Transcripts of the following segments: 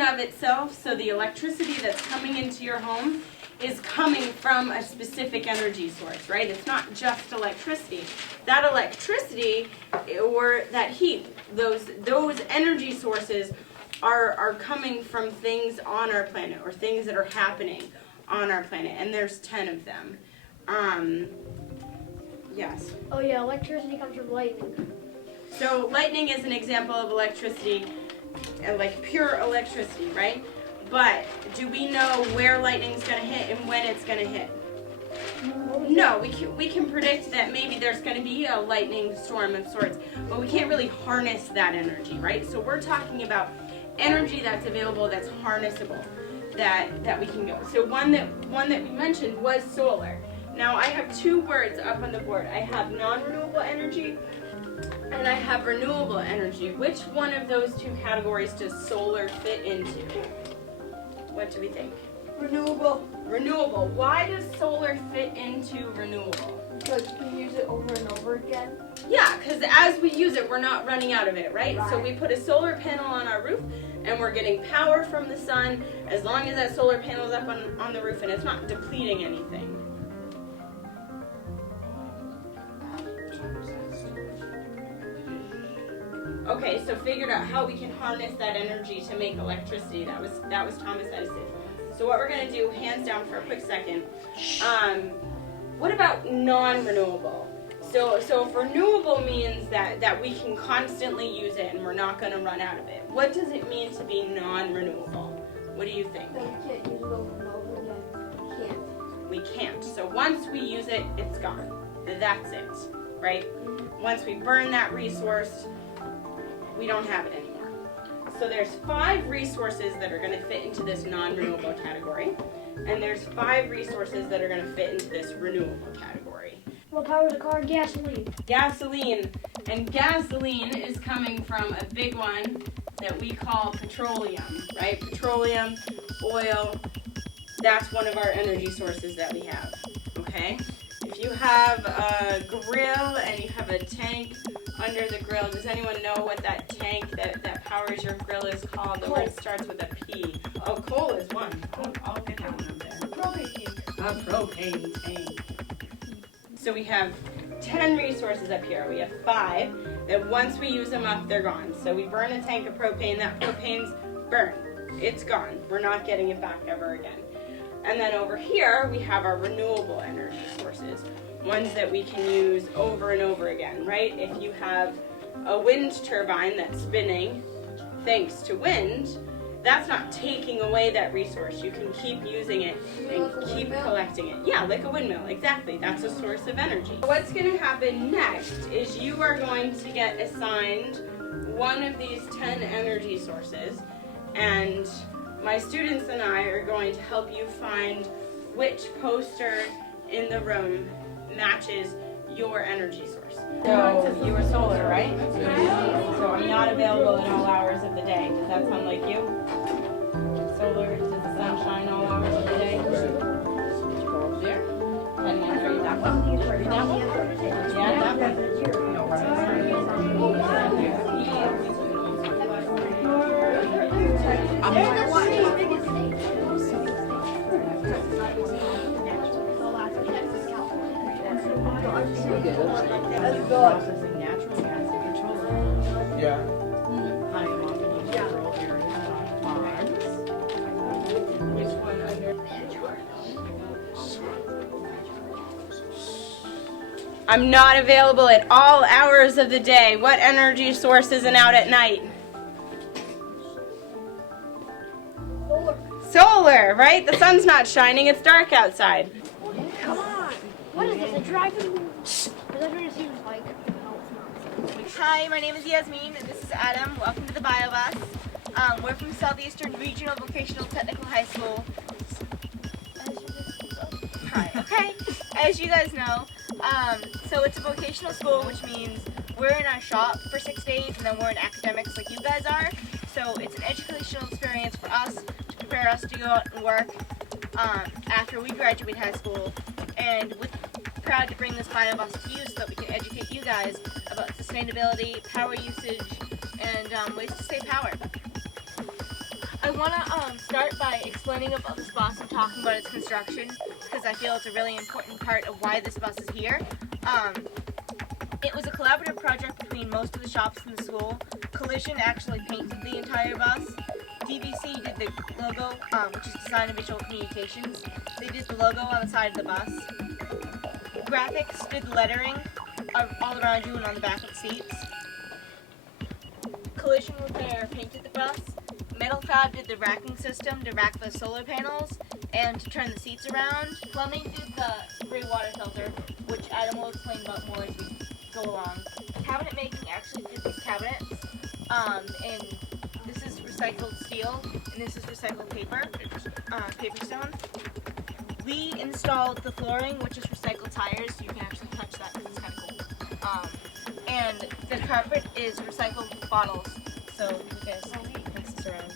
and of itself, so the electricity that's coming into your home is coming from a specific energy source, right? It's not just electricity. That electricity or that heat, those energy sources are coming from things on our planet or things that are happening on our planet, and there's 10 of them. Yes? Oh yeah, electricity comes from lightning. So lightning is an example of electricity, like pure electricity, right? But do we know where lightning's going to hit and when it's going to hit? No, we can predict that maybe there's going to be a lightning storm of sorts, but we can't really harness that energy, right? So we're talking about energy that's available, that's harnessable, that we can go. So one that we mentioned was solar. Now I have two words up on the board. I have non-renewable energy and I have renewable energy. Which one of those two categories does solar fit into? What do we think? Renewable. Renewable. Why does solar fit into renewable? Because we use it over and over again. Yeah, because as we use it, we're not running out of it, right? So we put a solar panel on our roof, and we're getting power from the sun as long as that solar panel is up on the roof and it's not depleting anything. Okay, so figured out how we can harness that energy to make electricity. That was Thomas Edison. So what we're going to do, hands down for a quick second, what about non-renewable? So if renewable means that we can constantly use it and we're not going to run out of it, what does it mean to be non-renewable? What do you think? That we can't use it over and over again. We can't. We can't. So once we use it, it's gone. That's it, right? Once we burn that resource, we don't have it anymore. So there's 5 resources that are going to fit into this non-renewable category, and there's 5 resources that are going to fit into this renewable category. What powers a car? Gasoline. Gasoline, and gasoline is coming from a big one that we call petroleum, right? Petroleum, oil, that's one of our energy sources that we have, okay? If you have a grill and you have a tank under the grill, does anyone know what that tank that powers your grill is called? The word starts with a P. Oh, coal is one. I'll get that one up there. A propane tank. So we have 10 resources up here. We have 5 that once we use them up, they're gone. So we burn a tank of propane, that propane's burned. It's gone. We're not getting it back ever again. And then over here, we have our renewable energy sources, ones that we can use over and over again, right? If you have a wind turbine that's spinning thanks to wind, that's not taking away that resource. You can keep using it and keep collecting it. Yeah, like a windmill, exactly. That's a source of energy. What's going to happen next is you are going to get assigned one of these 10 energy sources, and my students and I are going to help you find which poster in the room matches your energy source. So you were solar, right? So I'm not available at all hours of the day. Does that sound like you? Solar, does the sun shine all hours of the day? There? And then read that one. Read that one? Yeah, that Processing natural gas to petroleum. Yeah. How long can you control your bonds? Which one under? I'm not available at all hours of the day. What energy source isn't out at night? Solar, right? The sun's not shining. It's dark outside. Come on. What is this? A driving? Is that what it seems like? No, it's not. Hi, my name is Yasmin, and this is Adam. Welcome to the Bio Bus. We're from Southeastern Regional Vocational Technical High School. Hi, okay. As you guys know, so it's a vocational school, which means we're in our shop for 6 days, and then we're in academics like you guys are. So it's an educational experience for us to prepare us to go out and work after we graduate high school. And we're proud to bring this bio bus to you so that we can educate you guys about sustainability, power usage, and ways to save power. I want to start by explaining about this bus and talking about its construction, because I feel it's a really important part of why this bus is here. It was a collaborative project between most of the shops in the school. Collision actually painted the entire bus. DVC did the logo, which is Design and Visual Communications. They did the logo on the side of the bus. Graphics did the lettering all around you and on the back of the seats. Collision Repair painted the bus. Metal Fab did the racking system to rack the solar panels and to turn the seats around. Plumbing did the gray water filter, which Adam will explain about more as we go along. Cabinet making actually did these cabinets, and this is recycled steel, and this is recycled paper, paper stone. We installed the flooring, which is recycled tires, so you can actually touch that because it's kind of cool. And the carpet is recycled bottles, so you guys pass this around.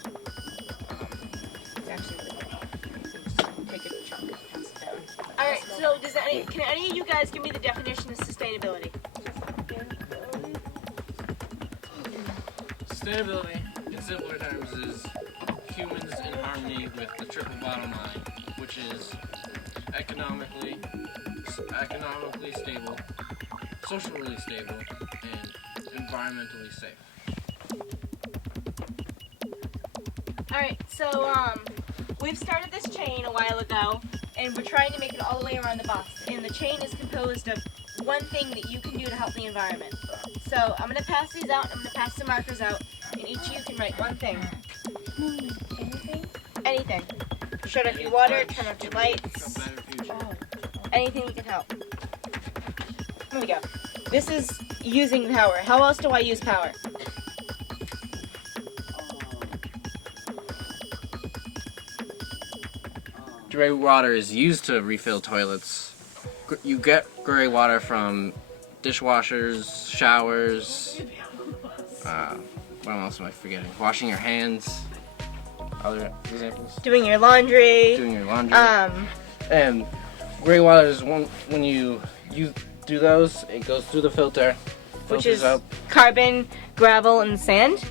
It's actually really good. Take a chunk and pass it down. Alright, so can any of you guys give me the definition of sustainability? Sustainability, in simpler terms, is humans in harmony with the triple bottom line, which is economically stable, socially stable, and environmentally safe. Alright, so we've started this chain a while ago, and we're trying to make it all the way around the bus. And the chain is composed of one thing that you can do to help the environment. So I'm going to pass these out, I'm going to pass the markers out, and each of you can write one thing. Anything? Anything. Shut off your water, turn off your lights. Anything that can help. Here we go. This is using power. How else do I use power? Gray water is used to refill toilets. You get gray water from dishwashers, showers, what else am I forgetting? Washing your hands. Other examples? Doing your laundry. Doing your laundry. And gray water is when you do those, it goes through the filter, which is out. Carbon, gravel, and sand.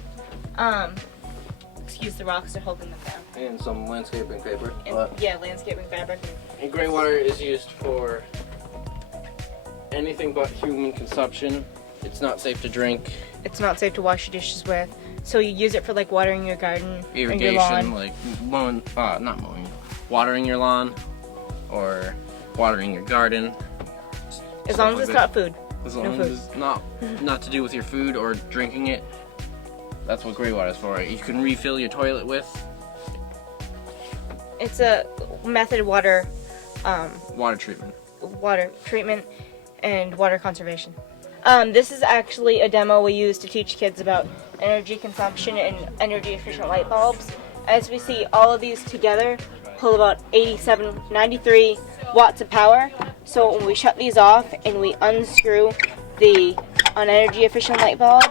Excuse the rocks, they're holding them down. And some landscaping paper. And, yeah, landscaping fabric. And gray water is used for anything but human consumption. It's not safe to drink. It's not safe to wash your dishes with. So you use it for like watering your garden, irrigation, or your lawn. like mowing, not mowing, watering your lawn or watering your garden. As long as it's not food. As long as it's not to do with your food or drinking it. That's what gray water is for. You can refill your toilet with. It's a method of water treatment. Water treatment and water conservation. This is actually a demo we use to teach kids about energy consumption and energy efficient light bulbs. As we see, all of these together pull about 93 watts of power. So when we shut these off and we unscrew the energy efficient light bulb,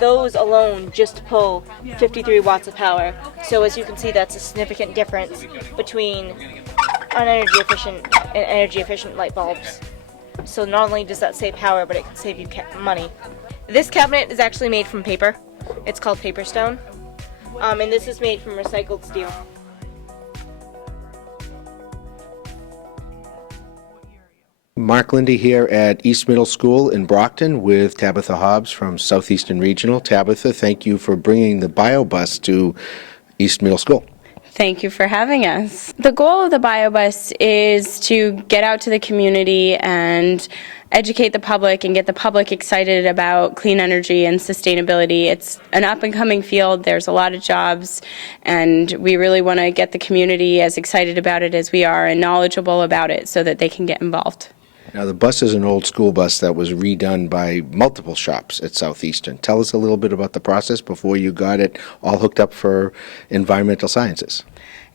those alone just pull 53 watts of power. So as you can see, that's a significant difference between unenergy efficient and energy efficient light bulbs. So not only does that save power, but it can save you money. This cabinet is actually made from paper. It's called paper stone. And this is made from recycled steel. Mark Lindy here at East Middle School in Brockton with Tabitha Hobbs from Southeastern Regional. Tabitha, thank you for bringing the BioBus to East Middle School. Thank you for having us. The goal of the BioBus is to get out to the community and educate the public and get the public excited about clean energy and sustainability. It's an up-and-coming field. There's a lot of jobs, and we really want to get the community as excited about it as we are and knowledgeable about it so that they can get involved. Now, the bus is an old school bus that was redone by multiple shops at Southeastern. Tell us a little bit about the process before you got it all hooked up for environmental sciences.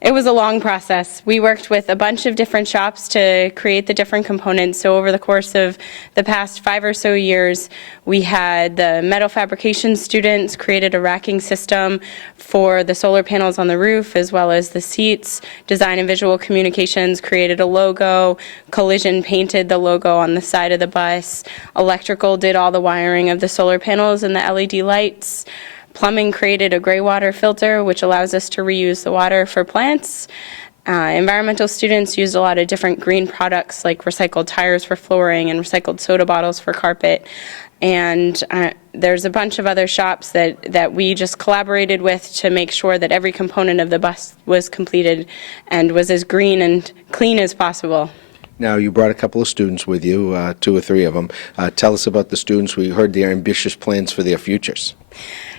It was a long process. We worked with a bunch of different shops to create the different components. So over the course of the past 5 or so years, we had the metal fabrication students created a racking system for the solar panels on the roof as well as the seats. Design and Visual Communications created a logo. Collision painted the logo on the side of the bus. Electrical did all the wiring of the solar panels and the LED lights. Plumbing created a gray water filter, which allows us to reuse the water for plants. Environmental students used a lot of different green products like recycled tires for flooring and recycled soda bottles for carpet. And there's a bunch of other shops that we just collaborated with to make sure that every component of the bus was completed and was as green and clean as possible. Now, you brought a couple of students with you, 2 or 3 of them. Tell us about the students. We heard their ambitious plans for their futures.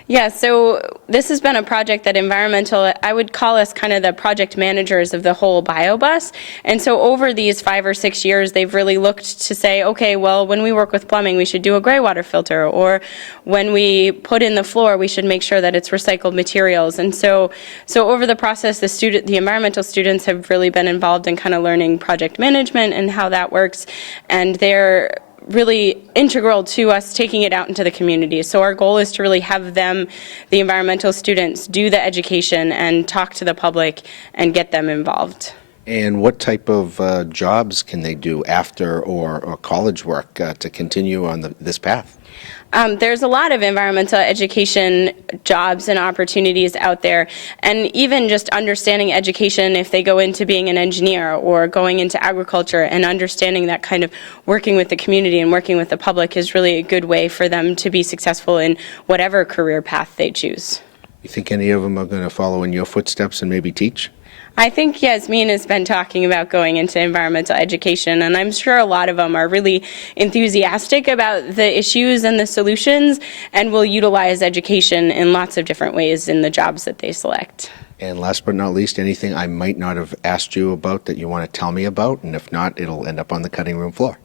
Yeah, so this has been a project that environmental, I would call us kind of the project managers of the whole biobus. And so over these 5 or 6 years, they've really looked to say, okay, well, when we work with plumbing, we should do a gray water filter, or when we put in the floor, we should make sure that it's recycled materials. And so over the process, the environmental students have really been involved in kind of learning project management and how that works, and they're really integral to us taking it out into the community. So our goal is to really have them, the environmental students, do the education and talk to the public and get them involved. And what type of jobs can they do after or college work to continue on this path? There's a lot of environmental education jobs and opportunities out there, and even just understanding education if they go into being an engineer or going into agriculture, and understanding that kind of working with the community and working with the public is really a good way for them to be successful in whatever career path they choose. You think any of them are going to follow in your footsteps and maybe teach? I think Yasmin has been talking about going into environmental education, and I'm sure a lot of them are really enthusiastic about the issues and the solutions, and will utilize education in lots of different ways in the jobs that they select. And last but not least, anything I might not have asked you about that you want to tell me about, and if not, it'll end up on the cutting room floor.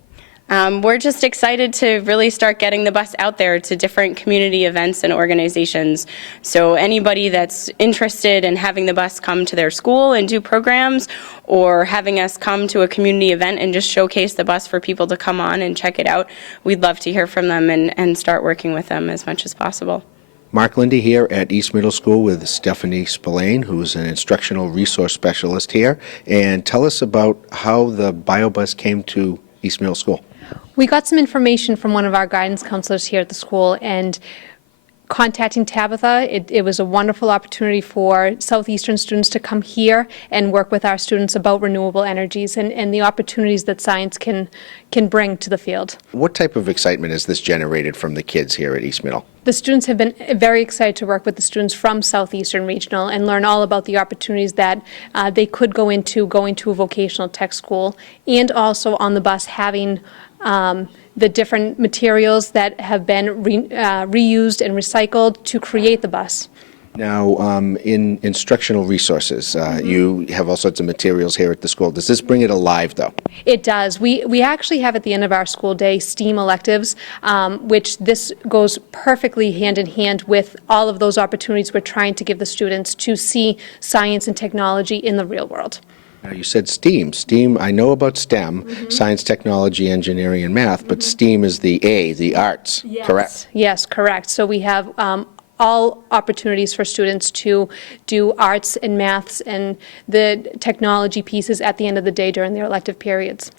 We're just excited to really start getting the bus out there to different community events and organizations. So anybody that's interested in having the bus come to their school and do programs, or having us come to a community event and just showcase the bus for people to come on and check it out, we'd love to hear from them and start working with them as much as possible. Mark Lindy here at East Middle School with Stephanie Spillane, who's an instructional resource specialist here. And tell us about how the biobus came to East Middle School. We got some information from one of our guidance counselors here at the school, and contacting Tabitha, it was a wonderful opportunity for Southeastern students to come here and work with our students about renewable energies and the opportunities that science can bring to the field. What type of excitement has this generated from the kids here at East Middle? The students have been very excited to work with the students from Southeastern Regional and learn all about the opportunities that they could go into going to a vocational tech school, and also on the bus having the different materials that have been reused and recycled to create the bus. Now, in instructional resources, you have all sorts of materials here at the school. Does this bring it alive, though? It does. We actually have at the end of our school day STEAM electives, which this goes perfectly hand in hand with all of those opportunities we're trying to give the students to see science and technology in the real world. Now, you said STEAM. STEAM, I know about STEM, science, technology, engineering, and math, but STEAM is the A, the arts, correct? Yes, correct. So we have all opportunities for students to do arts and maths and the technology pieces at the end of the day during their elective periods.